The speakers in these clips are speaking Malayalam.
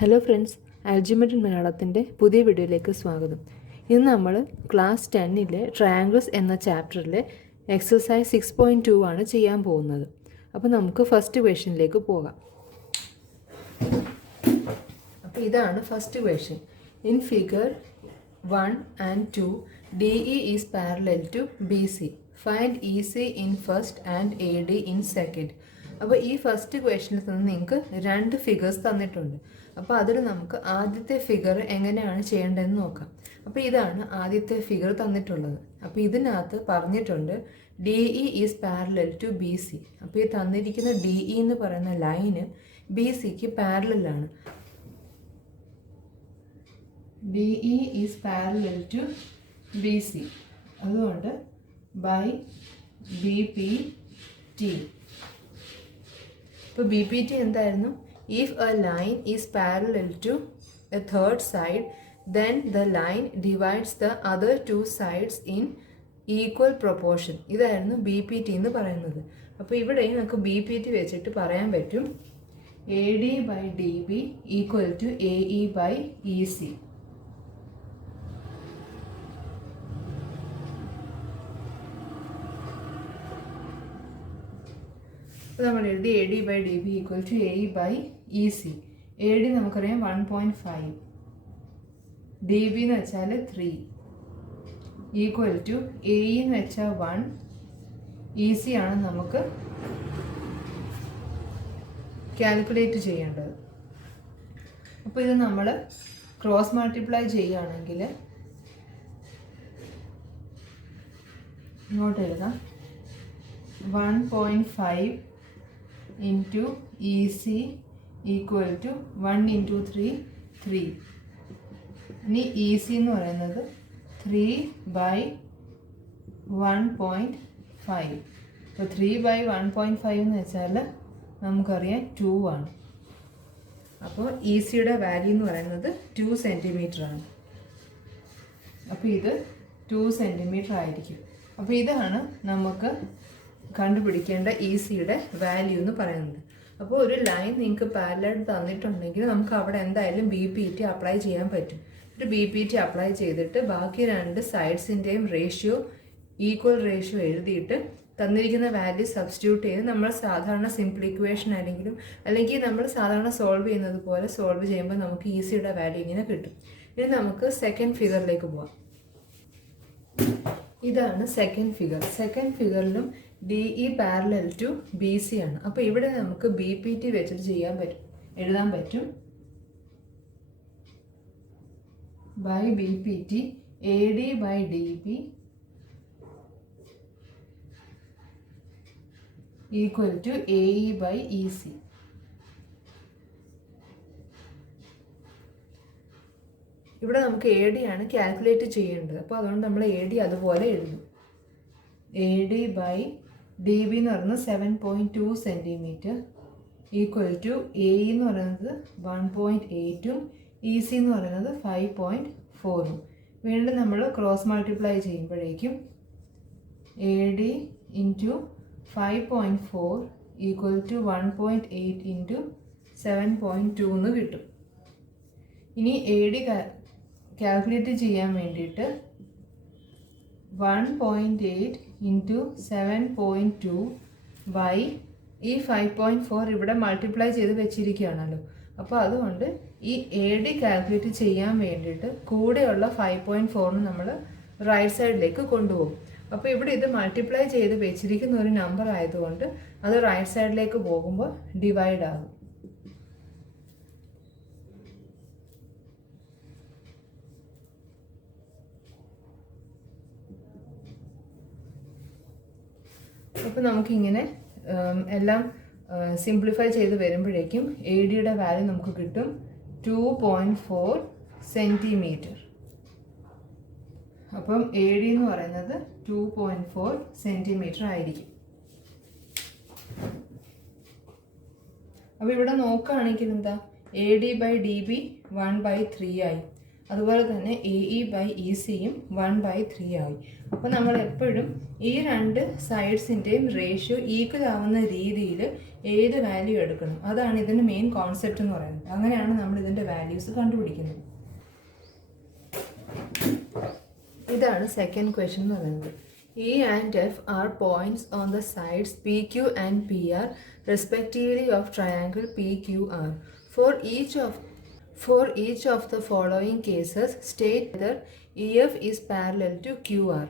ഹലോ ഫ്രണ്ട്സ്, ആൽജിബ്ര മലയാളത്തിൻ്റെ പുതിയ വീഡിയോയിലേക്ക് സ്വാഗതം. ഇന്ന് നമ്മൾ ക്ലാസ് 10-ലെ ട്രയാങ്കിൾസ് എന്ന ചാപ്റ്ററിലെ എക്സസൈസ് 6.2 ആണ് ചെയ്യാൻ പോകുന്നത്. അപ്പോൾ നമുക്ക് ഫസ്റ്റ് ക്വസ്റ്റ്യനിലേക്ക് പോകാം. അപ്പോൾ ഇതാണ് first question. In figure 1 and 2, DE is parallel to BC. Find EC in first and AD in second. അപ്പോൾ ഈ ഫസ്റ്റ് ക്വസ്റ്റ്യനിൽ നിന്ന് നിങ്ങൾക്ക് രണ്ട് ഫിഗേഴ്സ് തന്നിട്ടുണ്ട്. അപ്പോൾ അതിൽ നമുക്ക് ആദ്യത്തെ ഫിഗർ എങ്ങനെയാണ് ചെയ്യേണ്ടതെന്ന് നോക്കാം. അപ്പോൾ ഇതാണ് ആദ്യത്തെ ഫിഗർ തന്നിട്ടുള്ളത്. അപ്പോൾ ഇതിനകത്ത് പറഞ്ഞിട്ടുണ്ട് DE is parallel to BC. അപ്പോൾ ഈ തന്നിരിക്കുന്ന DE എന്ന് പറയുന്ന ലൈന് BCക്ക് പാരലലാണ്. DE is parallel to BC. അതുകൊണ്ട് ബൈ BPT. ഇപ്പോൾ BPT എന്തായിരുന്നു? If a line is parallel to a third side, then the line divides the other two sides in equal proportion. ഇതായിരുന്നു BPT എന്ന് പറയുന്നത്. അപ്പോൾ ഇവിടെ നമുക്ക് BPT വെച്ചിട്ട് പറയാൻ പറ്റും AD by DB equal to AE by EC. നമ്മൾ എഴുതി AD by DB equal to AE by EC. AD നമുക്കറിയാം 1.5, DB എന്ന് വെച്ചാൽ 3, ഈക്വൽ ടു AE എന്ന് വെച്ചാൽ 1, EC ആണ് നമുക്ക് കാൽക്കുലേറ്റ് ചെയ്യേണ്ടത്. അപ്പോൾ ഇത് നമ്മൾ ക്രോസ് മൾട്ടിപ്ലൈ ചെയ്യുകയാണെങ്കിൽ ഇങ്ങോട്ട് എഴുതാം 1.5 into EC equal to 1 into 3, 3. ഇനി EC എന്ന് പറയുന്നത് 3 by 1.5. അപ്പോൾ 3 by 1.5 എന്ന് വെച്ചാൽ നമുക്കറിയാം 2 ആണ്. അപ്പോൾ ECയുടെ വാല്യൂ എന്ന് പറയുന്നത് 2 സെൻറ്റിമീറ്റർ ആണ്. അപ്പോൾ ഇത് 2 സെൻറ്റിമീറ്റർ ആയിരിക്കും. അപ്പോൾ ഇതാണ് നമുക്ക് കണ്ടുപിടിക്കേണ്ട ECയുടെ വാല്യൂ എന്ന് പറയുന്നത്. അപ്പോൾ ഒരു ലൈൻ നിങ്ങൾക്ക് പാരലൽ തന്നിട്ടുണ്ടെങ്കിൽ നമുക്ക് അവിടെ എന്തായാലും BPT അപ്ലൈ ചെയ്യാൻ പറ്റും. ഒരു BPT അപ്ലൈ ചെയ്തിട്ട് ബാക്കി രണ്ട് സൈഡ്സിൻ്റെയും റേഷ്യോ ഈക്വൽ റേഷ്യോ എഴുതിയിട്ട് തന്നിരിക്കുന്ന വാല്യൂ സബ്സ്റ്റിറ്റ്യൂട്ട് ചെയ്ത് നമ്മൾ സാധാരണ സിമ്പിൾ ഇക്വേഷൻ അല്ലെങ്കിൽ നമ്മൾ സാധാരണ സോൾവ് ചെയ്യുന്നത് പോലെ സോൾവ് ചെയ്യുമ്പോൾ നമുക്ക് ECയുടെ വാല്യൂ ഇങ്ങനെ കിട്ടും. ഇനി നമുക്ക് സെക്കൻഡ് ഫിഗറിലേക്ക് പോവാം. ഇതാണ് സെക്കൻഡ് ഫിഗർ. സെക്കൻഡ് ഫിഗറിലും DE പാരലൽ ടു BC ആണ്. അപ്പോൾ ഇവിടെ നമുക്ക് BPT വെച്ചിട്ട് എഴുതാൻ പറ്റും by BPT AD by DB equal to AE by EC. ഇവിടെ നമുക്ക് AD ആണ് കാൽക്കുലേറ്റ് ചെയ്യേണ്ടത്. അപ്പോൾ അതുകൊണ്ട് നമ്മൾ AD അതുപോലെ എഴുതും. AD by DB എന്ന് പറയുന്നത് 7.2 സെൻറ്റിമീറ്റർ ഈക്വൽ ടു AE എന്ന് പറയുന്നത് 1.8ഉം EC എന്ന് പറയുന്നത് 5.4ഉം. വീണ്ടും നമ്മൾ ക്രോസ് മൾട്ടിപ്ലൈ ചെയ്യുമ്പോഴേക്കും AD into 5.4 equal to 1.8 into 7.2 എന്ന് കിട്ടും. ഇനി AD കാൽക്കുലേറ്റ് ചെയ്യാൻ വേണ്ടിയിട്ട് 1.8 ഇൻറ്റു 7.2 ബൈ ഈ 5.4 ഇവിടെ മൾട്ടിപ്ലൈ ചെയ്ത് വെച്ചിരിക്കുകയാണല്ലോ. അപ്പോൾ അതുകൊണ്ട് ഈ AD കാൽക്കുലേറ്റ് ചെയ്യാൻ വേണ്ടിയിട്ട് കൂടെയുള്ള 5.4 നമ്മൾ റൈറ്റ് സൈഡിലേക്ക് കൊണ്ടുപോകും. അപ്പോൾ ഇവിടെ ഇത് മൾട്ടിപ്ലൈ ചെയ്ത് വെച്ചിരിക്കുന്ന ഒരു നമ്പർ ആയതുകൊണ്ട് അത് റൈറ്റ് സൈഡിലേക്ക് പോകുമ്പോൾ ഡിവൈഡ് ആകും. അപ്പോൾ നമുക്കിങ്ങനെ എല്ലാം സിംപ്ലിഫൈ ചെയ്ത് വരുമ്പോഴേക്കും ADയുടെ വാല്യൂ നമുക്ക് കിട്ടും 2.4 സെൻറ്റിമീറ്റർ. അപ്പം AD എന്ന് പറയുന്നത് 2.4 സെൻറ്റിമീറ്റർ ആയിരിക്കും. അപ്പോൾ ഇവിടെ നോക്കുകയാണെങ്കിൽ എന്താ AD by DB 1/3 ആയി. അതുപോലെ തന്നെ AE by ECയും 1/3 ആയി. അപ്പോൾ നമ്മൾ എപ്പോഴും ഈ രണ്ട് സൈഡ്സിൻ്റെയും റേഷ്യോ ഈക്വൽ ആവുന്ന രീതിയിൽ ഏത് വാല്യൂ എടുക്കണം, അതാണ് ഇതിൻ്റെ മെയിൻ കോൺസെപ്റ്റ് എന്ന് പറയുന്നത്. അങ്ങനെയാണ് നമ്മൾ ഇതിൻ്റെ വാല്യൂസ് കണ്ടുപിടിക്കുന്നത്. ഇതാണ് സെക്കൻഡ് ക്വസ്റ്റ്യൻ എന്ന് പറയുന്നത്. E and F are points on the sides PQ and PR respectively of triangle PQR. For each of the following cases, state whether EF is parallel to QR.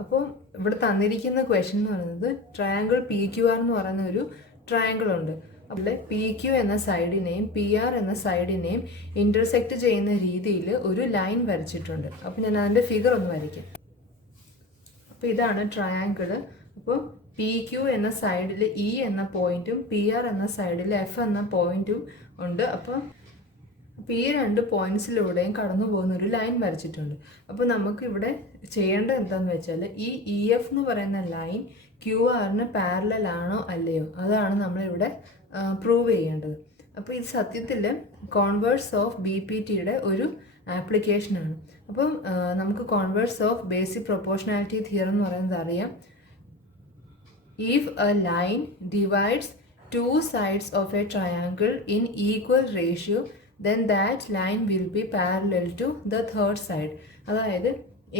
അപ്പോൾ ഇവിടെ തന്നിരിക്കുന്ന ക്വസ്റ്റ്യൻ എന്ന് പറയുന്നത് ട്രയാങ്കിൾ പി ക്യു ആർ എന്ന് പറയുന്ന ഒരു ട്രയാങ്കിൾ ഉണ്ട്. അവിടെ പി ക്യു എന്ന സൈഡിനെയും പി ആർ എന്ന സൈഡിനെയും ഇൻ്റർസെക്റ്റ് ചെയ്യുന്ന രീതിയിൽ ഒരു ലൈൻ വരച്ചിട്ടുണ്ട്. അപ്പോൾ ഞാൻ അതിൻ്റെ ഫിഗർ ഒന്ന് വരയ്ക്കാം. അപ്പോൾ ഇതാണ് ട്രയാങ്കിള്. അപ്പോൾ പി ക്യു എന്ന സൈഡിൽ ഇ എന്ന പോയിന്റും പി ആർ എന്ന സൈഡിൽ എഫ് എന്ന പോയിന്റും ഉണ്ട്. അപ്പോൾ ഈ രണ്ട് പോയിന്റ്സിലൂടെയും കടന്നു പോകുന്ന ഒരു ലൈൻ വരച്ചിട്ടുണ്ട്. അപ്പോൾ നമുക്കിവിടെ ചെയ്യേണ്ടത് എന്താണെന്ന് വെച്ചാൽ ഈ ഇ എഫ് എന്ന് പറയുന്ന ലൈൻ ക്യു ആറിന് പാരലൽ ആണോ അല്ലയോ, അതാണ് നമ്മളിവിടെ പ്രൂവ് ചെയ്യേണ്ടത്. അപ്പോൾ ഇത് സത്യത്തിൽ കോൺവേഴ്സ് ഓഫ് ബി പി ടിയുടെ ഒരു ആപ്ലിക്കേഷനാണ്. അപ്പം നമുക്ക് converse of basic proportionality theorem എന്ന് പറയുന്നത് അറിയാം. If a line divides two sides of a triangle in equal ratio, then that line will be parallel to the third side. അതായത്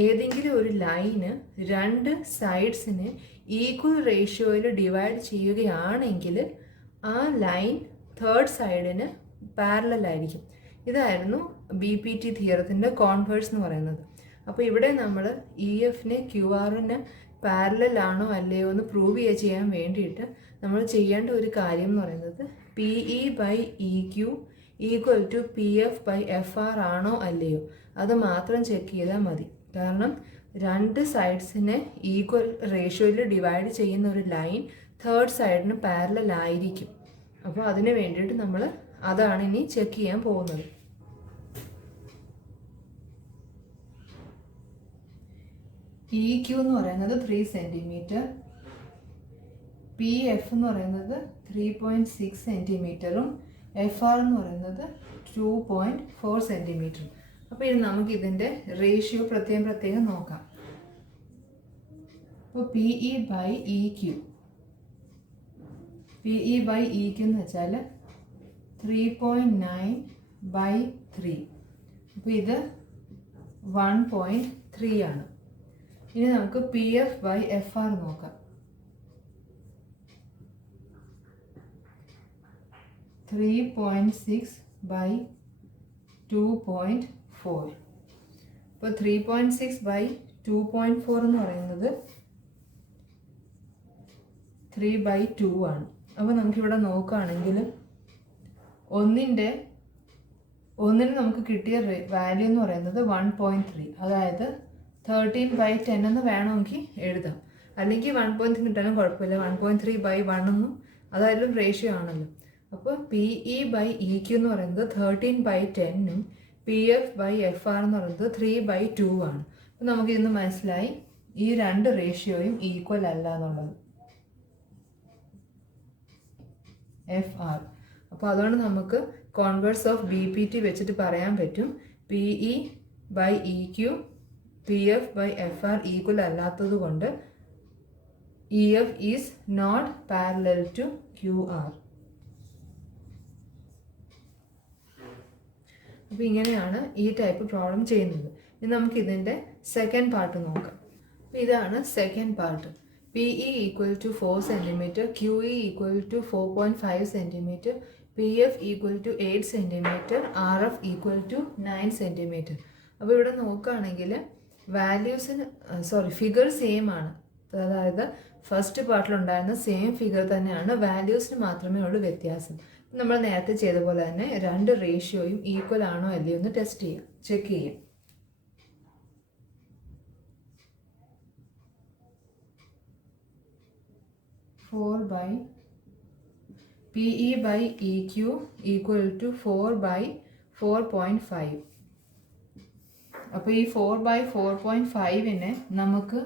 ഏതെങ്കിലും ഒരു ലൈന് രണ്ട് സൈഡ്സിന് ഈക്വൽ റേഷ്യോയിൽ ഡിവൈഡ് ചെയ്യുകയാണെങ്കിൽ ആ ലൈൻ തേർഡ് സൈഡിന് പാരലൽ ആയിരിക്കും. ഇതായിരുന്നു ബി പി ടി തിയറത്തിൻ്റെ കോൺവേഴ്സ് എന്ന് പറയുന്നത്. അപ്പോൾ ഇവിടെ നമ്മൾ ഇ എഫിന് ക്യു ആറിന് പാരലൽ ആണോ അല്ലയോ എന്ന് പ്രൂവ് ചെയ്യാൻ വേണ്ടിയിട്ട് നമ്മൾ ചെയ്യേണ്ട ഒരു കാര്യം എന്ന് പറയുന്നത് P E by E Q equal to P F by F R ആണോ അല്ലയോ അത് മാത്രം ചെക്ക് ചെയ്താൽ മതി. കാരണം രണ്ട് സൈഡ്സിനെ ഈക്വൽ റേഷ്യോയിൽ ഡിവൈഡ് ചെയ്യുന്ന ഒരു ലൈൻ തേർഡ് സൈഡിന് പാരലൽ ആയിരിക്കും. അപ്പോൾ അതിന് വേണ്ടിയിട്ട് നമ്മൾ അതാണ് ഇനി ചെക്ക് ചെയ്യാൻ പോകുന്നത്. ഇ ക്യു എന്ന് പറയുന്നത് 3 സെൻറ്റിമീറ്റർ, പി എഫ് എന്ന് പറയുന്നത് 3.6 സെൻറ്റിമീറ്ററും എഫ് ആർ എന്ന് പറയുന്നത് 2.4 സെൻറ്റിമീറ്ററും. അപ്പോൾ ഇത് നമുക്ക് ഇതിൻ്റെ റേഷ്യോ പ്രത്യേകം നോക്കാം. അപ്പോൾ P E by E Q എന്ന് വെച്ചാൽ 3.9/3. അപ്പോൾ ഇത് 1.3 ആണ്. ഇനി നമുക്ക് P F by F R നോക്കാം. 3.6/2.4. ഇപ്പോൾ 3.6/2.4 എന്ന് പറയുന്നത് 3/2 ആണ്. അപ്പോൾ നമുക്കിവിടെ നോക്കുകയാണെങ്കിൽ ഒന്നിന് നമുക്ക് കിട്ടിയ വാല്യൂ എന്ന് പറയുന്നത് 1.3, അതായത് 13/10 എന്ന് വേണമെങ്കിൽ എഴുതാം. അല്ലെങ്കിൽ 1.3 കിട്ടാനും കുഴപ്പമില്ല. 1.3/1 എന്നും അതായാലും റേഷ്യോ ആണല്ലോ. അപ്പോൾ P E by E Q എന്ന് പറയുന്നത് 13/10ഉം P F by F R എന്ന് പറയുന്നത് 3/2 ആണ്. അപ്പോൾ നമുക്കിന്ന് മനസ്സിലായി ഈ രണ്ട് റേഷ്യോയും ഈക്വൽ അല്ല എന്നുള്ളത്. F R. അപ്പോൾ അതുകൊണ്ട് നമുക്ക് converse of B P T വെച്ചിട്ട് പറയാൻ പറ്റും P E by E Q P F by F R equal അല്ലാത്തത് കൊണ്ട് E F is not parallel to Q R. അപ്പോൾ ഇങ്ങനെയാണ് ഈ ടൈപ്പ് പ്രോബ്ലം ചെയ്യുന്നത്. ഇനി നമുക്ക് ഇതിൻ്റെ സെക്കൻഡ് പാർട്ട് നോക്കാം. അപ്പോൾ ഇതാണ് second part. P E equal to 4 centimetre, Q E equal to 4.5 centimetre, P F equal to 8 centimetre, R F equal to 9 centimetre. അപ്പോൾ ഇവിടെ നോക്കുകയാണെങ്കിൽ ഫിഗർ സെയിം ആണ്. അതായത് ഫസ്റ്റ് പാർട്ടിലുണ്ടായിരുന്ന സെയിം ഫിഗർ തന്നെയാണ്, വാല്യൂസിന് മാത്രമേ ഉള്ളൂ വ്യത്യാസം. നമ്മൾ നേരത്തെ ചെയ്ത പോലെ തന്നെ രണ്ട് റേഷ്യോയും ഈക്വൽ ആണോ അല്ലയോ എന്ന് ചെക്ക് ചെയ്യാം. PE by EQ equal to 4/4.5. അപ്പോൾ ഈ 4/4.5നെ നമുക്ക്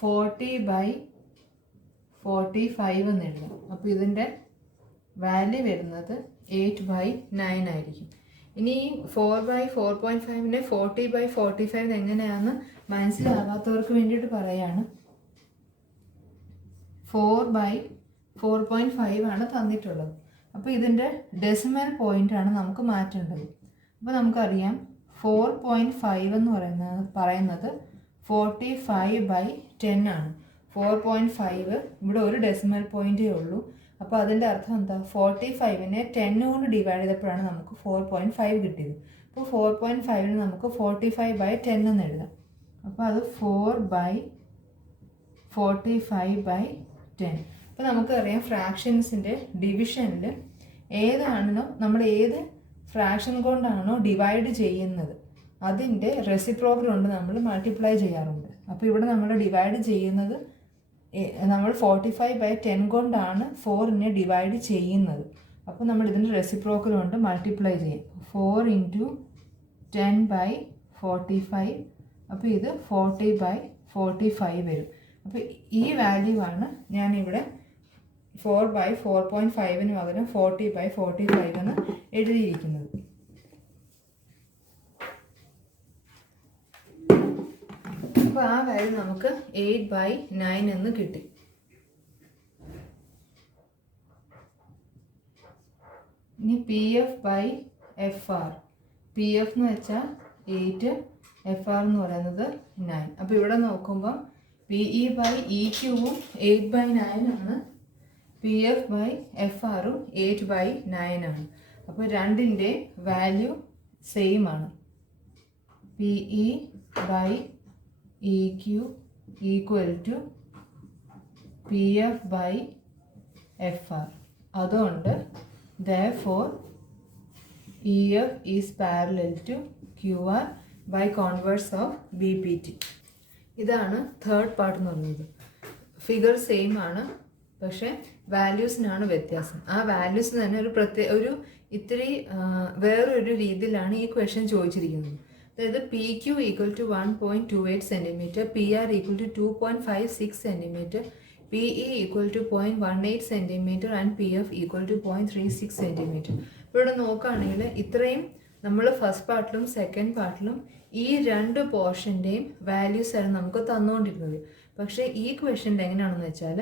40/45 എന്ന് എഴുതാം. അപ്പോൾ ഇതിൻ്റെ വാല്യൂ വരുന്നത് 8/9 ആയിരിക്കും. ഇനി ഈ 4/4.5നെ 40/45 എങ്ങനെയാണെന്ന് മനസ്സിലാവാത്തവർക്ക് വേണ്ടിയിട്ട് പറയാണ്. 4.5 ആണ് തന്നിട്ടുള്ളത്. അപ്പോൾ ഇതിൻ്റെ ഡെസിമൽ പോയിൻ്റാണ് നമുക്ക് മാറ്റേണ്ടത്. അപ്പോൾ നമുക്കറിയാം 4.5 എന്ന് പറയുന്നത് 45/10 ആണ്. 4.5 ഇവിടെ ഒരു ഡെസിമൽ പോയിൻ്റേ ഉള്ളൂ. അപ്പോൾ അതിൻ്റെ അർത്ഥം എന്താ? 45നെ 10 കൊണ്ട് ഡിവൈഡ് ചെയ്തപ്പോഴാണ് നമുക്ക് 4.5 കിട്ടിയത്. അപ്പോൾ 4.5ന് നമുക്ക് 45/10 എന്ന് എഴുതാം. അപ്പോൾ അത് 4/45/10. അപ്പോൾ നമുക്കറിയാം ഫ്രാക്ഷൻസിൻ്റെ ഡിവിഷനിൽ ഏതാണോ നമ്മൾ ഏത് ഫ്രാക്ഷൻ കൊണ്ടാണോ ഡിവൈഡ് ചെയ്യുന്നത് അതിൻ്റെ റെസിപ്രോക്കൽ കൊണ്ട് നമ്മൾ മൾട്ടിപ്ലൈ ചെയ്യാറുണ്ട്. അപ്പോൾ ഇവിടെ നമ്മൾ ഡിവൈഡ് ചെയ്യുന്നത് നമ്മൾ 45/10 കൊണ്ടാണ് 4നെ ഡിവൈഡ് ചെയ്യുന്നത്. അപ്പോൾ നമ്മൾ ഇതിൻ്റെ റെസിപ്രോക്കൽ കൊണ്ട് മൾട്ടിപ്ലൈ ചെയ്യും. 4 × 10/45. അപ്പോൾ ഇത് 40/45 വരും. അപ്പോൾ ഈ വാല്യൂ ആണ് ഞാനിവിടെ 4/4.5ന് പകരം 40/45 എന്ന് എഴുതിയിരിക്കുന്നത്. അപ്പോൾ ആ വാല്യൂ നമുക്ക് 8/9 എന്ന് കിട്ടി. ഇനി PF/FR. PF എന്ന് വെച്ചാൽ 8, FR എന്ന് പറയുന്നത് 9. അപ്പോൾ ഇവിടെ നോക്കുമ്പോൾ PE/EQവും 8/9 ആണ്, PF/FRും 8/9 ആണ്. അപ്പോൾ രണ്ടിൻ്റെ വാല്യൂ സെയിം ആണ്. PE/EQ = PF/FR. അതുകൊണ്ട് therefore EF is parallel to QR by converse of BPT. ഇതാണ് തേർഡ് പാർട്ട് എന്ന് പറയുന്നത്. ഫിഗർ സെയിം ആണ്, പക്ഷേ വാല്യൂസിനാണ് വ്യത്യാസം. ആ വാല്യൂസ് തന്നെ ഒരു ഇത്തിരി വേറൊരു രീതിയിലാണ് ഈ ക്വസ്റ്റ്യൻ ചോദിച്ചിരിക്കുന്നത്. അതായത് PQ = 1.28 cm, PR = 2.56 cm, PE = 0.18 cm and PF = 0.36 cm. ഇവിടെ നോക്കുകയാണെങ്കിൽ ഇത്രയും നമ്മൾ ഫസ്റ്റ് പാർട്ടിലും സെക്കൻഡ് പാർട്ടിലും ഈ രണ്ട് പോർഷൻ്റെയും വാല്യൂസ് ആണ് നമുക്ക് തന്നുകൊണ്ടിരുന്നത്. പക്ഷേ ഈ ക്വസ്റ്റ്യൻ്റെ എങ്ങനെയാണെന്ന് വെച്ചാൽ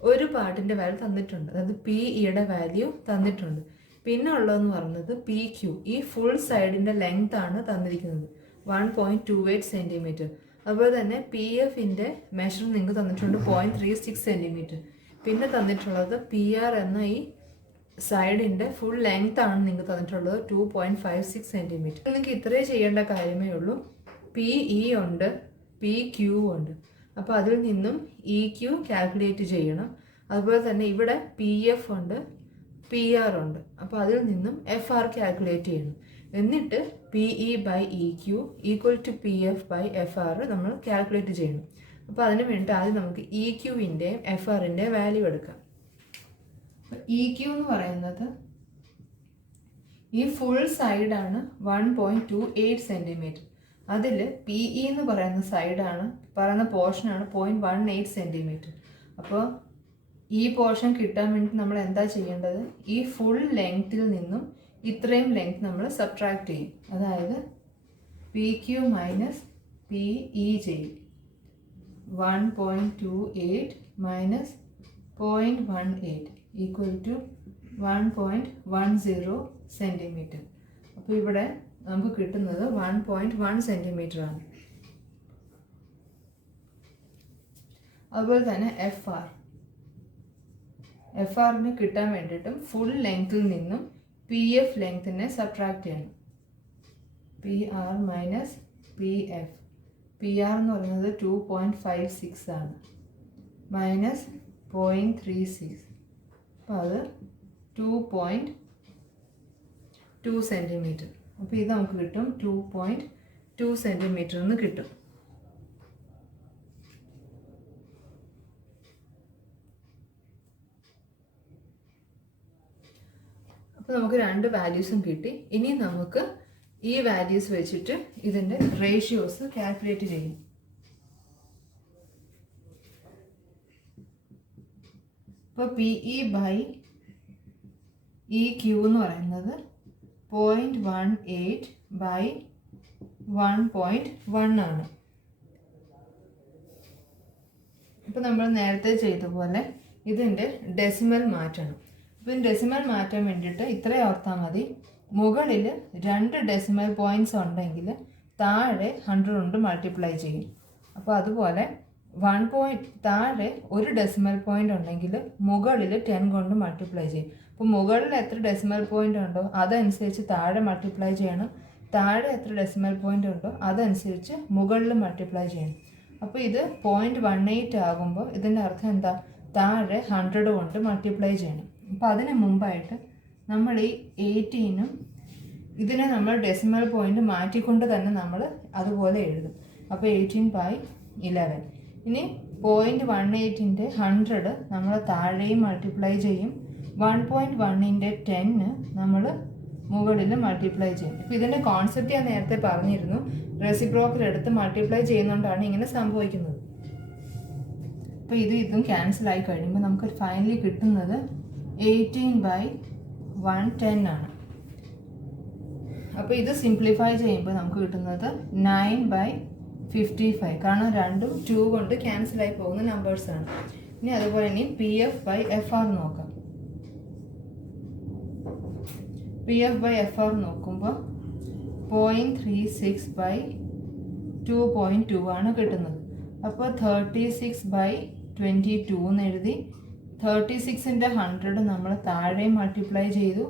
ഒരു പാർട്ടിൻ്റെ വാല്യൂ തന്നിട്ടുണ്ട്, അതായത് PEയുടെ വാല്യൂ തന്നിട്ടുണ്ട്. പിന്നെ ഉള്ളതെന്ന് പറയുന്നത് PQ, ഈ ഫുൾ സൈഡിൻ്റെ ലെങ്ത് ആണ് തന്നിരിക്കുന്നത് 1.28 cm. അതുപോലെ തന്നെ PFൻ്റെ മെഷർ നിങ്ങൾക്ക് തന്നിട്ടുണ്ട് 0.36 cm. പിന്നെ തന്നിട്ടുള്ളത് PR എന്ന ഈ സൈഡിൻ്റെ ഫുൾ ലെങ്ത് ആണ് നിങ്ങൾക്ക് തന്നിട്ടുള്ളത് 2.56 cm. നിങ്ങൾക്ക് ഇത്രേ ചെയ്യേണ്ട കാര്യമേ ഉള്ളൂ. PE ഉണ്ട്, PQ ഉണ്ട്. അപ്പോൾ അതിൽ നിന്നും EQ കാൽക്കുലേറ്റ് ചെയ്യണം. അതുപോലെ തന്നെ ഇവിടെ PF ഉണ്ട്, PR ഉണ്ട്. അപ്പോൾ അതിൽ നിന്നും FR കാൽക്കുലേറ്റ് ചെയ്യണം. എന്നിട്ട് PE/EQ = PF/FR നമ്മൾ കാൽക്കുലേറ്റ് ചെയ്യണം. അപ്പോൾ അതിന് വേണ്ടി ആദ്യം നമുക്ക് EQവിൻ്റെയും FRൻ്റെ വാല്യൂ എടുക്കാം. EQ എന്ന് പറയുന്നത് ഈ ഫുൾ സൈഡാണ് 1.28 cm. അതിൽ PE എന്ന് പറയുന്ന പോർഷനാണ് 0.18 cm. അപ്പോൾ ഈ പോർഷൻ കിട്ടാൻ വേണ്ടി നമ്മൾ എന്താ ചെയ്യേണ്ടത്? ഈ ഫുൾ ലെങ്ത്തിൽ നിന്നും ഇത്രയും ലെങ്ത് നമ്മൾ സബ്ട്രാക്ട് ചെയ്യും. അതായത് PQ - PE ചെയ്യും. 1.28 - 0.18 = 1.10 cm. അപ്പോൾ ഇവിടെ നമുക്ക് കിട്ടുന്നത് 1.1 cm ആണ്. അതുപോലെ തന്നെ FRന് കിട്ടാൻ വേണ്ടിയിട്ടും ഫുൾ ലെങ്ത്തിൽ നിന്നും PF ലെങ്ത്തിനെ സബ്ട്രാക്ട് ചെയ്യണം. PR - PF. PR എന്ന് പറയുന്നത് 2.56 ആണ്, -0.36. അപ്പോൾ അത് 2.2 cm. അപ്പോൾ ഇത് നമുക്ക് കിട്ടും 2.2 cm എന്ന് കിട്ടും. അപ്പോൾ നമുക്ക് രണ്ട് വാല്യൂസും കിട്ടി. ഇനി നമുക്ക് ഈ വാല്യൂസ് വെച്ചിട്ട് ഇതിൻ്റെ റേഷ്യോസ് കാൽക്കുലേറ്റ് ചെയ്യും. ഇപ്പോൾ PE/EQ എന്ന് പറയുന്നത് 0.18/1.1 ആണ്. ഇപ്പോൾ നമ്മൾ നേരത്തെ ചെയ്ത പോലെ ഇതിൻ്റെ ഡെസിമൽ മാറ്റണം. അപ്പം ഡെസിമൽ മാറ്റാൻ വേണ്ടിയിട്ട് ഇത്രയും ഓർത്താൽ മതി. മുകളിൽ 2 ഡെസിമൽ പോയിൻറ്റ്സ് ഉണ്ടെങ്കിൽ താഴെ 100 കൊണ്ട് മൾട്ടിപ്ലൈ ചെയ്യും. അപ്പോൾ അതുപോലെ 1 താഴെ 1 ഡെസിമൽ പോയിൻ്റ് ഉണ്ടെങ്കിൽ മുകളിൽ 10 കൊണ്ട് മൾട്ടിപ്ലൈ ചെയ്യും. അപ്പോൾ മുകളിൽ എത്ര ഡെസിമൽ പോയിൻ്റ് ഉണ്ടോ അതനുസരിച്ച് താഴെ മൾട്ടിപ്ലൈ ചെയ്യണം. താഴെ എത്ര ഡെസിമൽ പോയിൻ്റ് ഉണ്ടോ അതനുസരിച്ച് മുകളിൽ മൾട്ടിപ്ലൈ ചെയ്യണം. അപ്പോൾ ഇത് 0.18 ആകുമ്പോൾ ഇതിൻ്റെ അർത്ഥം എന്താ? താഴെ 100 കൊണ്ട് മൾട്ടിപ്ലൈ ചെയ്യണം. അപ്പോൾ അതിന് മുമ്പായിട്ട് നമ്മൾ ഈ 18-നും ഇതിനെ നമ്മൾ ഡെസിമൽ പോയിൻ്റ് മാറ്റിക്കൊണ്ട് തന്നെ നമ്മൾ അതുപോലെ എഴുതും. അപ്പോൾ 18/11. ഇനി 0.18ൻ്റെ 100 നമ്മൾ താഴെയും മൾട്ടിപ്ലൈ ചെയ്യും. 1.1ൻ്റെ 10 നമ്മൾ മുകളിൽ മൾട്ടിപ്ലൈ ചെയ്യും. ഇപ്പോൾ ഇതിൻ്റെ കോൺസെപ്റ്റ് ഞാൻ നേരത്തെ പറഞ്ഞിരുന്നു. റെസിപ്രോക്കൽ എടുത്ത് മൾട്ടിപ്ലൈ ചെയ്യുന്നതുകൊണ്ടാണ് ഇങ്ങനെ സംഭവിക്കുന്നത്. അപ്പോൾ ഇതും ക്യാൻസൽ ആയി കഴിയുമ്പോൾ നമുക്ക് ഫൈനലി കിട്ടുന്നത് 18/110 ആണ്. അപ്പോൾ ഇത് സിംപ്ലിഫൈ ചെയ്യുമ്പോൾ നമുക്ക് കിട്ടുന്നത് 9/55. കാരണം രണ്ടും 2 കൊണ്ട് ക്യാൻസൽ ആയി പോകുന്ന നമ്പേഴ്സാണ്. ഇനി അതുപോലെ ഇനി PF/FR നോക്കാം. PF/FR നോക്കുമ്പോൾ 0.36/2.2 ആണ് കിട്ടുന്നത്. അപ്പോൾ 36/22 എന്ന് എഴുതി. 36ൻ്റെ 100 നമ്മൾ താഴെ മൾട്ടിപ്ലൈ ചെയ്തു.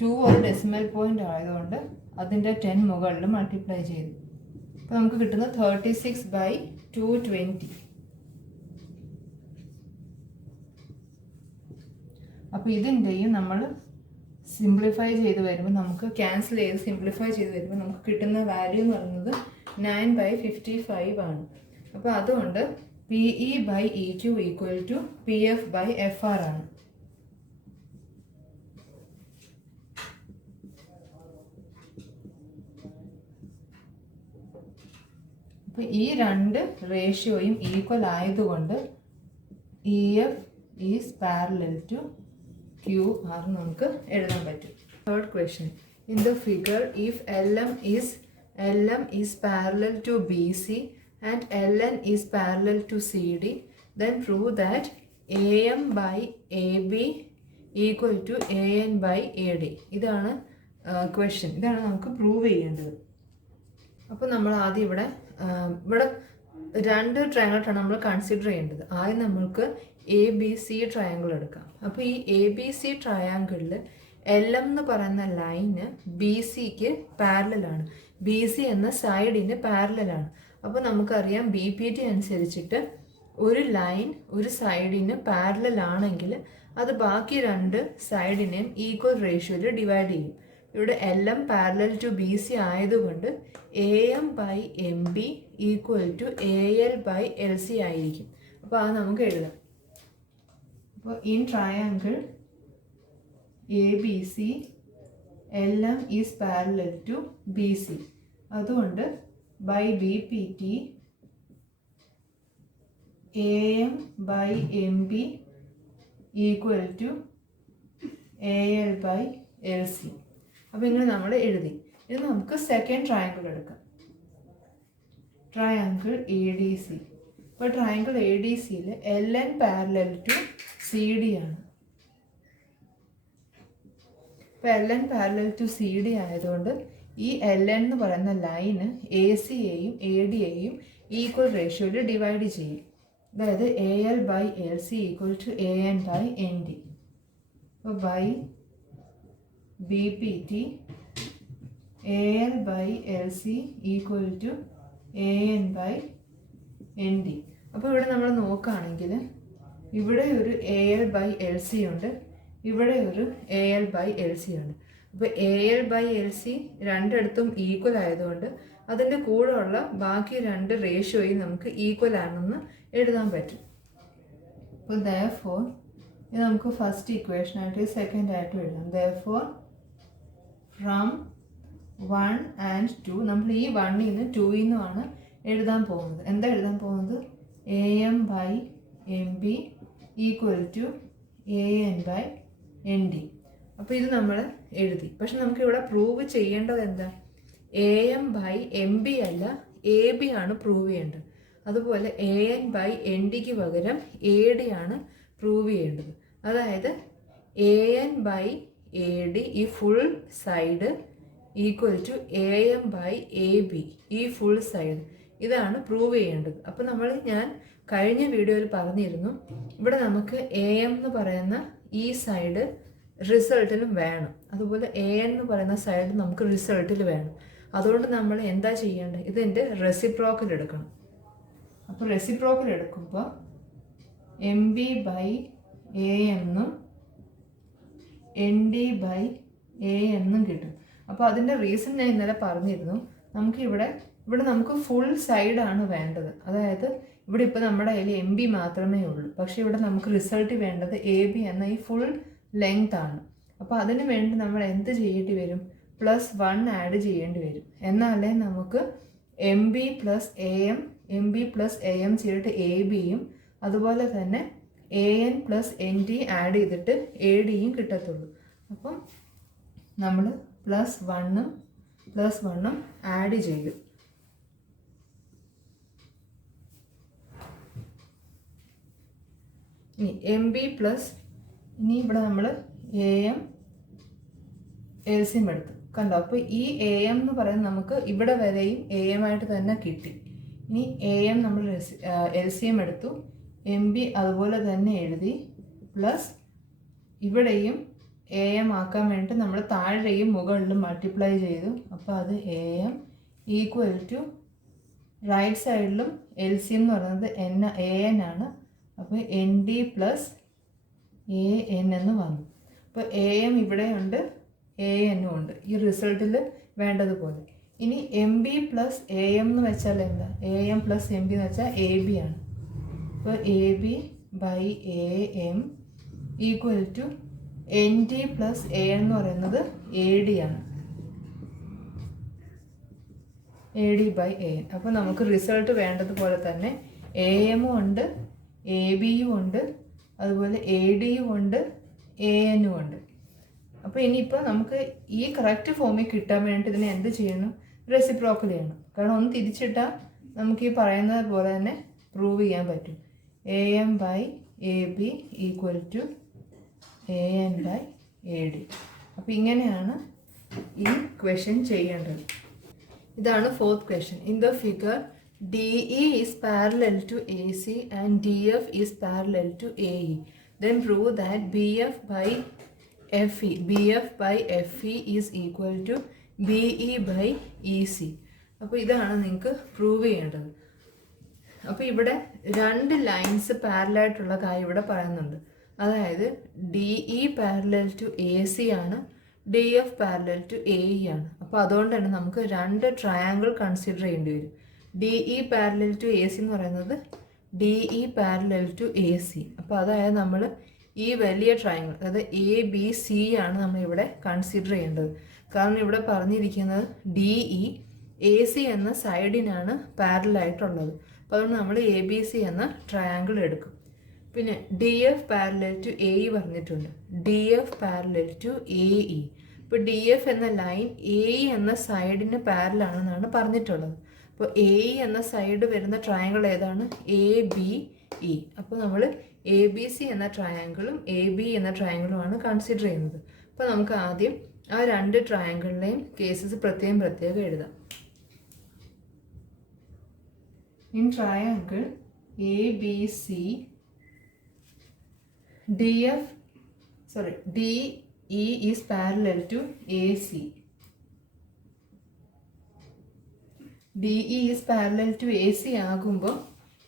2 ഒരു ഡെസിമൽ പോയിൻ്റ് ആയതുകൊണ്ട് അതിൻ്റെ 10 മുകളിൽ മൾട്ടിപ്ലൈ ചെയ്തു. അപ്പോൾ നമുക്ക് കിട്ടുന്നത് 36/220. അപ്പോൾ ഇതിൻ്റെയും നമ്മൾ സിംപ്ലിഫൈ ചെയ്ത് വരുമ്പോൾ നമുക്ക് ക്യാൻസൽ ചെയ്ത് സിംപ്ലിഫൈ ചെയ്ത് വരുമ്പോൾ നമുക്ക് കിട്ടുന്ന വാല്യൂ എന്ന് പറയുന്നത് 9/55 ആണ്. അപ്പോൾ അതുകൊണ്ട് PE/EQ = PF/FR ആണ്. അപ്പോൾ ഈ 2 റേഷ്യോയും ഈക്വൽ ആയതുകൊണ്ട് EF is parallel to QR നമുക്ക് എഴുതാൻ പറ്റും. Third question. In the figure if LM is parallel to BC and LN is parallel to CD, then prove that AM/AB = AN/AD. ഇതാണ് ക്വസ്റ്റ്യൻ. ഇതാണ് നമുക്ക് പ്രൂവ് ചെയ്യേണ്ടത്. അപ്പോൾ നമ്മൾ ആദ്യം ഇവിടെ 2 ട്രയാങ്കിളാണ് നമ്മൾ കൺസിഡർ ചെയ്യേണ്ടത്. ആദ്യം നമ്മൾക്ക് ABC ട്രയാങ്കിൾ എടുക്കാം. അപ്പോൾ ഈ ABC ട്രയാങ്കിളിൽ LM എന്ന് പറയുന്ന ലൈന് BCക്ക് പാരലലാണ്. BC എന്ന സൈഡിന് പാരലലാണ്. അപ്പോൾ നമുക്കറിയാം BPT അനുസരിച്ചിട്ട് ഒരു ലൈൻ ഒരു സൈഡിന് പാരലൽ ആണെങ്കിൽ അത് ബാക്കി 2 സൈഡിനെയും ഈക്വൽ റേഷ്യോയിൽ ഡിവൈഡ് ചെയ്യും. ഇവിടെ LM പാരലൽ ടു BC ആയതുകൊണ്ട് AM/MB = AL/LC ആയിരിക്കും. അപ്പോൾ അത് നമുക്ക് എഴുതാം. അപ്പോൾ in triangle ABC LM is parallel to BC. അതുകൊണ്ട് ബൈ BPT AM/MB = AL/LC. അപ്പോൾ ഇങ്ങനെ നമ്മൾ എഴുതി. ഇനി നമുക്ക് സെക്കൻഡ് ട്രയാങ്കിൾ എടുക്കാം. Triangle ADC. അപ്പോൾ ട്രയാങ്കിൾ ADCയിൽ LN പാരലൽ ടു CD ആണ്. ഇപ്പോൾ LN പാരലൽ ടു CD ആയതുകൊണ്ട് ഈ LN എന്ന് പറയുന്ന ലൈന് AC-യെയും AD-യെയും ഈക്വൽ റേഷ്യോയിൽ ഡിവൈഡ് ചെയ്യും. അതായത് AL/LC = AN/ND. അപ്പോൾ ബൈ BPT AL/LC = AN/ND. അപ്പോൾ ഇവിടെ നമ്മൾ നോക്കുകയാണെങ്കിൽ ഇവിടെ ഒരു AL/LC ഉണ്ട്, ഇവിടെ ഒരു AL/LC ഉണ്ട്. അപ്പോൾ AL/LC രണ്ടിടത്തും ഈക്വൽ ആയതുകൊണ്ട് അതിൻ്റെ കൂടെയുള്ള ബാക്കി 2 റേഷ്യോയും നമുക്ക് ഈക്വൽ ആണെന്ന് എഴുതാൻ പറ്റും. അപ്പോൾ therefore ഇത് നമുക്ക് ഫസ്റ്റ് ഇക്വേഷനായിട്ട് സെക്കൻഡ് ആയിട്ട് എഴുതാം. therefore ഫ്രം 1 and 2 നമ്മൾ ഈ 1-ന്ന് 2-ന്നുമാണ് എഴുതാൻ പോകുന്നത്. എന്താ എഴുതാൻ പോകുന്നത്? AM/MB = AN/ND. അപ്പോൾ ഇത് നമ്മൾ എഴുതി. പക്ഷെ നമുക്കിവിടെ പ്രൂവ് ചെയ്യേണ്ടത് എന്താ? AM/MB അല്ല, AB ആണ് പ്രൂവ് ചെയ്യേണ്ടത്. അതുപോലെ AN/NDക്ക് പകരം AD ആണ് പ്രൂവ് ചെയ്യേണ്ടത്. അതായത് AN ബൈ AD ഈ full side equal to AM by AB ഈ ഫുൾ സൈഡ്, ഇതാണ് പ്രൂവ് ചെയ്യേണ്ടത്. അപ്പോൾ ഞാൻ കഴിഞ്ഞ വീഡിയോയിൽ പറഞ്ഞിരുന്നു, ഇവിടെ നമുക്ക് AM എന്ന് പറയുന്ന ഈ സൈഡ് റിസൾട്ടിലും വേണം, അതുപോലെ AN എന്ന് പറയുന്ന സൈഡ് നമുക്ക് റിസൾട്ടിൽ വേണം. അതുകൊണ്ട് നമ്മൾ എന്താ ചെയ്യേണ്ടത്, ഇതിൻ്റെ റെസിപ്രോക്കൽ എടുക്കണം. അപ്പോൾ റെസിപ്രോക്കൽ എടുക്കുമ്പോൾ MB ബൈ AM എന്നും ND ബൈ AM എന്നും കിട്ടും. അപ്പോൾ അതിൻ്റെ റീസൺ ഞാൻ ഇന്നലെ പറഞ്ഞിരുന്നു. ഇവിടെ നമുക്ക് ഫുൾ സൈഡാണ് വേണ്ടത്. അതായത് ഇവിടെ ഇപ്പോൾ നമ്മുടെ കയ്യിൽ MB മാത്രമേ ഉള്ളൂ, പക്ഷേ ഇവിടെ നമുക്ക് റിസൾട്ട് വേണ്ടത് AB എന്ന ഈ ഫുൾ ലെങ്ത് ആണ്. അപ്പോൾ അതിന് വേണ്ടി നമ്മൾ എന്ത് ചെയ്യേണ്ടി വരും, +1 ആഡ് ചെയ്യേണ്ടി വരും. എന്നാലേ നമുക്ക് MB പ്ലസ് AM ചെയ്തിട്ട് ABയും അതുപോലെ തന്നെ AN പ്ലസ് ND ആഡ് ചെയ്തിട്ട് ADയും കിട്ടത്തുള്ളൂ. അപ്പം നമ്മൾ +1 ആഡ് ചെയ്തു. ഇനി MB പ്ലസ്, ഇനി ഇവിടെ നമ്മൾ AM LCM എടുത്തു, കണ്ടോ? അപ്പോൾ ഈ AM എന്ന് പറയുന്നത് നമുക്ക് ഇവിടെ വരെയും AM ആയിട്ട് തന്നെ കിട്ടി. ഇനി AM നമ്മൾ LCM എടുത്തു, MB അതുപോലെ തന്നെ എഴുതി, പ്ലസ് ഇവിടെയും AM ആക്കാൻ വേണ്ടിയിട്ട് നമ്മൾ താഴെയും മുകളിലും മൾട്ടിപ്ലൈ ചെയ്തു. അപ്പോൾ അത് AM ഈക്വൽ ടു റൈറ്റ് സൈഡിലും LCM എന്ന് പറയുന്നത് AN ആണ്. അപ്പോൾ ND പ്ലസ് AN എന്ന് വന്നു. അപ്പോൾ AM ഇവിടെയുണ്ട്, ANഉം ഉണ്ട് ഈ റിസൾട്ടിൽ വേണ്ടതുപോലെ. ഇനി MB പ്ലസ് AM എന്ന് വെച്ചാൽ എന്താ, AM പ്ലസ് MB എന്ന് വെച്ചാൽ AB ആണ്. അപ്പോൾ AB by AM equal to ND plus AN എന്ന് പറയുന്നത് AD ആണ്, AD ബൈ AN. അപ്പോൾ നമുക്ക് റിസൾട്ട് വേണ്ടതുപോലെ തന്നെ AMഉം ഉണ്ട്, ABയും ഉണ്ട്, അതുപോലെ ADയും ഉണ്ട്, ANഉം ഉണ്ട്. അപ്പോൾ ഇനിയിപ്പോൾ നമുക്ക് ഈ കറക്റ്റ് ഫോമിൽ കിട്ടാൻ വേണ്ടിയിട്ട് ഇതിനെ എന്ത് ചെയ്യണം, റെസിപ്രോക്കൽ ചെയ്യണം. കാരണം ഒന്ന് തിരിച്ചിട്ടാൽ നമുക്ക് ഈ പറയുന്നത് പോലെ തന്നെ പ്രൂവ് ചെയ്യാൻ പറ്റും. AM by AB equal to AN by AD. അപ്പോൾ ഇങ്ങനെയാണ് ഈ ക്വസ്റ്റ്യൻ ചെയ്യേണ്ടത്. ഇതാണ് 4th question. In the figure DE is parallel to AC and DF is parallel to AE. Then prove that BF by FE is equal to BE by EC. അപ്പോൾ ഇതാണ് നിങ്ങൾക്ക് പ്രൂവ് ചെയ്യേണ്ടത്. അപ്പോൾ ഇവിടെ 2 ലൈൻസ് പാരലായിട്ടുള്ള കാര്യം ഇവിടെ പറയുന്നുണ്ട്. അതായത് DE പാരലൽ ടു AC ആണ്, DF പാരലൽ ടു AE ആണ്. അപ്പോൾ അതുകൊണ്ട് തന്നെ നമുക്ക് 2 ട്രയാങ്കിൾ കൺസിഡർ ചെയ്യേണ്ടി വരും. DE പാരലൽ ടു AC എന്ന് പറയുന്നത് DE പാരലൽ ടു AC. അപ്പോൾ അതായത് നമ്മൾ ഈ വലിയ ട്രയാങ്കിൾ, അതായത് ABC ആണ് നമ്മളിവിടെ കൺസിഡർ ചെയ്യേണ്ടത്. കാരണം ഇവിടെ പറഞ്ഞിരിക്കുന്നത് DE AC എന്ന സൈഡിനാണ് പാരലായിട്ടുള്ളത്. അപ്പോൾ അതുകൊണ്ട് നമ്മൾ ABC എന്ന ട്രയാങ്കിൾ എടുക്കും. പിന്നെ DF പാരലൽ ടു AE പറഞ്ഞിട്ടുണ്ട്, DF പാരലൽ ടു AE. ഇപ്പോൾ DF എന്ന ലൈൻ AE എന്ന സൈഡിന് പാരലാണെന്നാണ് പറഞ്ഞിട്ടുള്ളത്. അപ്പോൾ AE എന്ന സൈഡ് വരുന്ന ട്രയാങ്കിൾ ഏതാണ്, ABE. അപ്പോൾ നമ്മൾ ABC എന്ന ട്രയാങ്കിളും AB എന്ന ട്രയാങ്കിളുമാണ് കൺസിഡർ ചെയ്യുന്നത്. അപ്പോൾ നമുക്ക് ആദ്യം ആ 2 ട്രയാങ്കിളിലെയും കേസസ് പ്രത്യേകം എഴുതാം. In triangle ABC DE is parallel to AC. DE is parallel to AC ആകുമ്പോൾ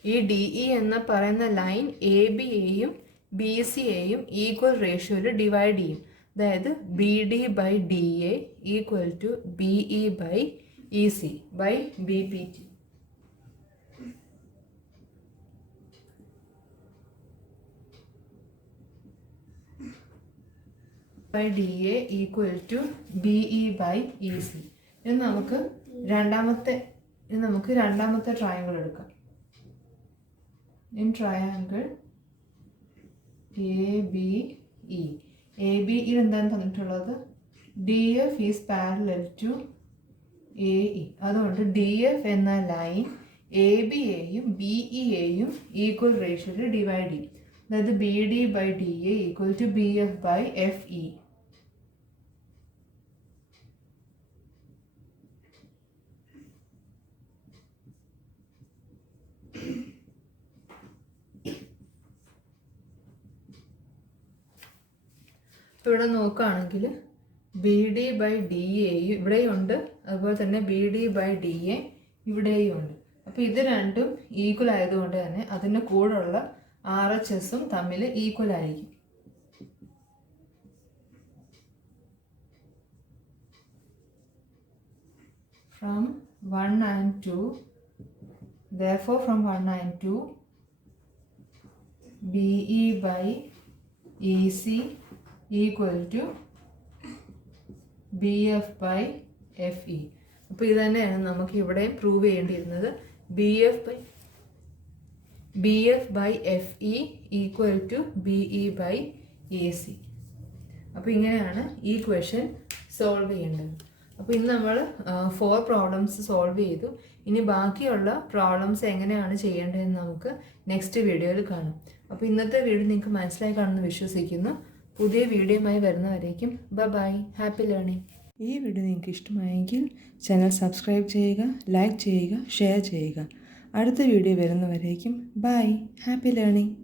ഈ DE എന്ന പറയുന്ന ലൈൻ ABയെയും BCയെയും ഈക്വൽ റേഷ്യോയിൽ ഡിവൈഡ് ചെയ്യും. അതായത് BD by DA equal to BE by EC by BPT. By DA equal to BE by EC. ഇനി നമുക്ക് രണ്ടാമത്തെ ട്രയാങ്കിൾ എടുക്കാം. ഇൻ ട്രയാങ്കിൾ ABE എന്താണ് തന്നിട്ടുള്ളത്, DF is parallel to AE. അതുകൊണ്ട് DF എന്ന ലൈൻ ABയെയും BEയെയും ഈക്വൽ റേഷ്യോയിൽ ഡിവൈഡ് ചെയ്യും. അതായത് B D by D A equal to B F by F E. ഇപ്പോൾ ഇവിടെ നോക്കുകയാണെങ്കിൽ B D by D A ഇവിടെയുണ്ട്, അതുപോലെ തന്നെ B D by D A ഇവിടെയും ഉണ്ട്. അപ്പോൾ ഇത് രണ്ടും ഈക്വൽ ആയതുകൊണ്ട് തന്നെ അതിൻ്റെ കൂടെയുള്ള ആർ എച്ച് എസും തമ്മിൽ ഈക്വൽ ആയിരിക്കും. From 1 and 2, therefore from 1 and 2 BE by EC equal to BF by FE. അപ്പോൾ ഇത് തന്നെയാണ് നമുക്ക് ഇവിടെ പ്രൂവ് ചെയ്യേണ്ടിയിരുന്നത്. B F by F E equal to B E by A C. അപ്പോൾ ഇങ്ങനെയാണ് ഈ ക്വസ്റ്റ്യൻ സോൾവ് ചെയ്യേണ്ടത്. അപ്പോൾ ഇന്ന് നമ്മൾ 4 പ്രോബ്ലംസ് സോൾവ് ചെയ്തു. ഇനി ബാക്കിയുള്ള പ്രോബ്ലംസ് എങ്ങനെയാണ് ചെയ്യേണ്ടതെന്ന് നമുക്ക് നെക്സ്റ്റ് വീഡിയോയിൽ കാണാം. അപ്പോൾ ഇന്നത്തെ വീഡിയോ നിങ്ങൾക്ക് മനസ്സിലായി കാണുമെന്ന് വിശ്വസിക്കുന്നു. പുതിയ വീഡിയോയുമായി വരുന്നവരേക്കും ബൈ, ഹാപ്പി ലേണിംഗ്. ഈ വീഡിയോ നിങ്ങൾക്ക് ഇഷ്ടമായെങ്കിൽ ചാനൽ സബ്സ്ക്രൈബ് ചെയ്യുക, ലൈക്ക് ചെയ്യുക, ഷെയർ ചെയ്യുക. അടുത്ത വീഡിയോ വരുന്നവരേക്കും ബൈ, ഹാപ്പി ലേണിംഗ്.